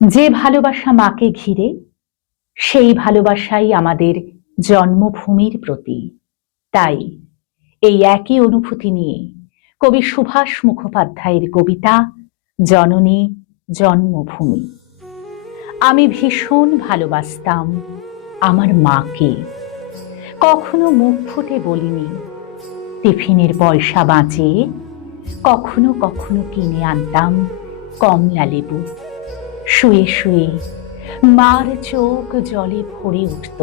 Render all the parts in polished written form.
যে ভালোবাসা মাকে ঘিরে, সেই ভালোবাসাই আমাদের জন্মভূমির প্রতি। তাই এই একই অনুভূতি নিয়ে কবি সুভাষ মুখোপাধ্যায়ের কবিতা জননী জন্মভূমি। আমি ভীষণ ভালোবাসতাম আমার মাকে, কখনো মুখ ফুটে বলিনি। টিফিনের পয়সা বাঁচিয়ে কখনো কখনো কিনে আনতাম কমলা লেবু। শুয়ে শুয়ে মার চোখ জলে ভরে উঠত।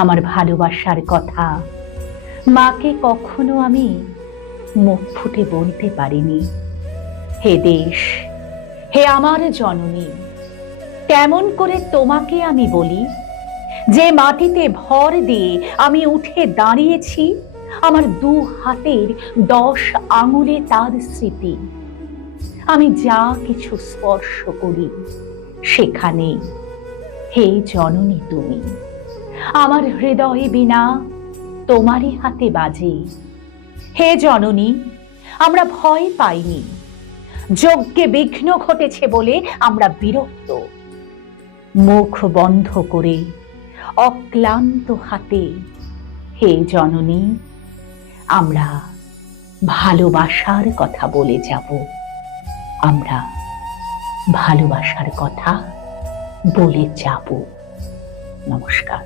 আমার ভালোবাসার কথা মাকে কখনো আমি মুখ ফুটে বলতে পারিনি। হে দেশ, হে আমার জননী, কেমন করে তোমাকে আমি বলি, যে মাটিতে ভর দিয়ে আমি উঠে দাঁড়িয়েছি, আমার দু হাতের 10 আঙুলে তার স্মৃতি। আমি যা কিছু স্পর্শ করি সেখানে হে জননী তুমি। আমার হৃদয়ে বীণা তোমারই হাতে বাজে। হে জননী, আমরা ভয় পাইনি, যজ্ঞে বিঘ্ন ঘটেছে বলে আমরা বিরক্ত। মুখ বন্ধ করে অক্লান্ত হাতে হে জননী আমরা ভালোবাসার কথা বলে যাব। আমরা ভালোবাসার কথা বলে যাব। নমস্কার।